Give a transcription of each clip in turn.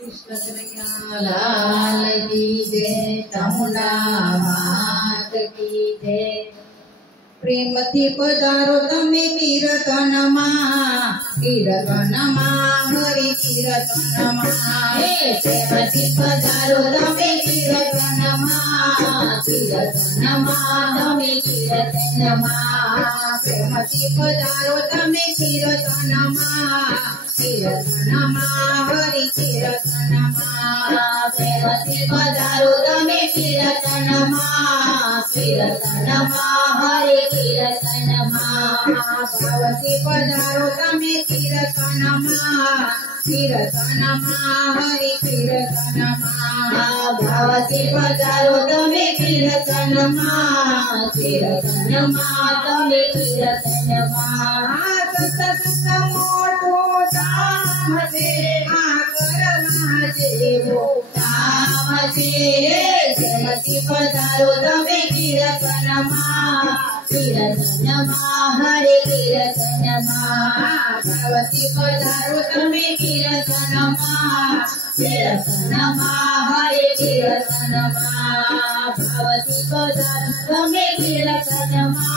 कृष्ण कन्हैया लाल की जय, चामुंडा मात की जय। प्रेमथी पधारो तमे कीर्तनमा, कीर्तनमा हरि कीर्तनमा। प्रेमथी पधारो तमे कीर्तनमा, कीर्तनमा तमे कीर्तनमा। प्रेमथी पधारो तमे कीर्तनमा, कीर्तनमा हरि कीर्तनमा। प्रेमथी पधारो तमे कीर्तनमा, कीर्तनमा हरि कीर्तनमा। भगवती पधारो तमे कीर्तनमा, कीर्तनमा हरि कीर्तनमा। भगवती पधारो तमे कीर्तनमा, कीर्तनमा तमे कीर्तनमा। सत मोटो धाम छे, आ करवा जेवो काम छे। प्रेमथी पधारो तमे कीर्तनमा, कीर्तनमा हरे कीर्तनमा। भगवती पधारो तमे कीर्तनमा, कीर्तनमा हरे कीर्तनमा। भगवती पधारो तमे कीर्तनमा,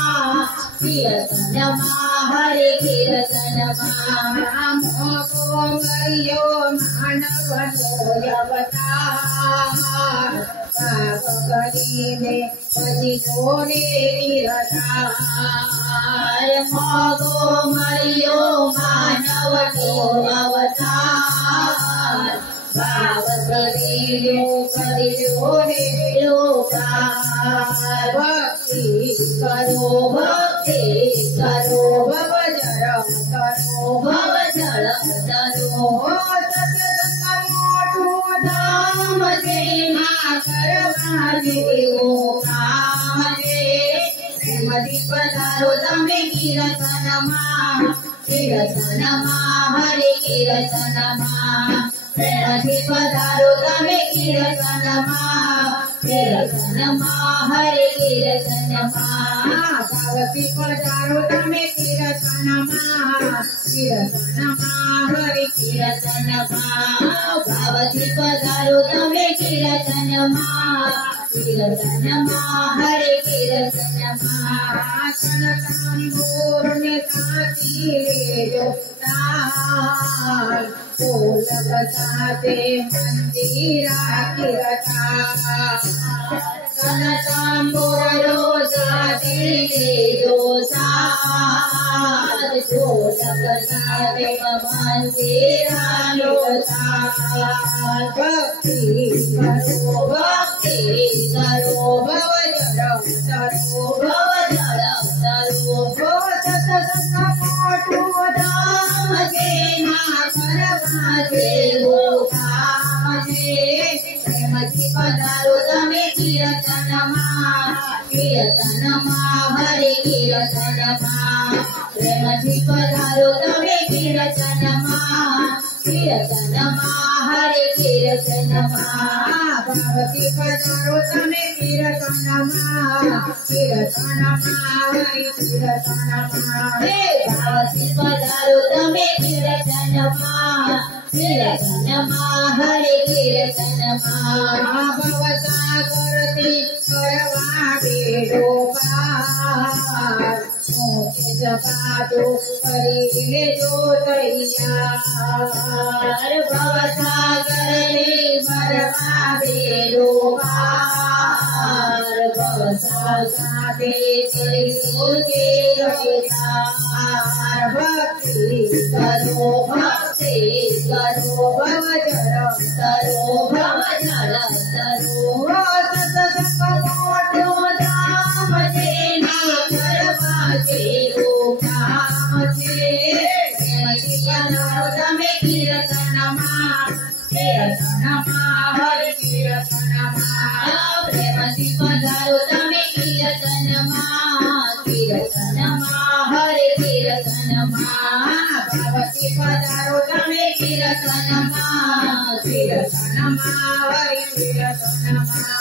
कीर्तनमा हरे कीर्तनमा। मोको मरियो मानवनो अवतार, पाप करीने પછી જોડે નિરતાર। મોગો મળ્યો માનવનો અવતાર, ભાવ કર્યો રે લોકાર। ભક્તિ કરો ભવજળ કરો ભવજળ તરો। સતસંગ મોટું ધામ છે, આ કરવા જેવો કામ છે। પ્રેમથી પધારો તમે કીર્તનમાં, કીર્તનમાં હરે કીર્તનમાં। પ્રેમથી પધારો તમે કીર્તનમાં, કીર્તનમાં હરે કીર્તનમાં। ભગવતી પધારો તમે કીર્તનમાં, કીર્તનમાં હરે કીર્તનમાં। ભગવતી પધારો તમે કીર્તનમાં, કીર્તનમાં હરે કીર્તનમાં। તનતાંબૂર ને સાચી લેજો તાલ, ઢોલક સાથે મંદિરા કીર્તન। તનતાંબૂરો સાચી લેજો તાલ, ઢોલક સાથે મંદિરાનો તાલ। ભક્તિ કરો ભવજળ તરો ભવજળ તરો। સતસંગ મોટું ધામ છે, ના કરવા જેવો કામ છે। પ્રેમથી પધારો તમે કીર્તનમાં, કીર્તનમાં હરે કીર્તનમાં। પ્રેમથી પધારો તમે કીર્તનમાં, કીર્તનમાં હરે કીર્તનમાં। ભગવતી પધારો તમે કીર્તનમાં, કીર્તનમાં હરે કીર્તનમાં। ભગવતી પધારો તમે કીર્તનમાં, કીર્તનમાં હરે કીર્તનમાં। ભવસાગરથી કરવા બેડો પાર, જપાતો કરી લેજો તૈયાર। ભવસાગરને ભરવા બેડો પાર, ભવસાગર સાથે કરીશું જે તૈયાર। ભક્તિ કરો ભવજળ તરો ભવજળ તરો। સતસંગ મોટું ધામ છે, ના કરવા જેવો કામ છે। પ્રેમથી પધારો તમે કીર્તનમાં, કીર્તનમાં હરે કીર્તનમાં। પ્રેમથી પધારો તમે કીર્તનમાં, કીર્તનમાં હરે કીર્તનમાં। ભગવતી પધારો તમે કીર્તનમાં, કીર્તનમાં હરે કીર્તનમાં।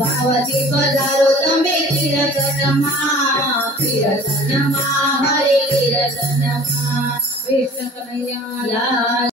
ભગવતી પધારો તમે કીર્તનમાં, કીર્તનમાં હરે કીર્તનમાં। કૃષ્ણ કનૈયા લાલ।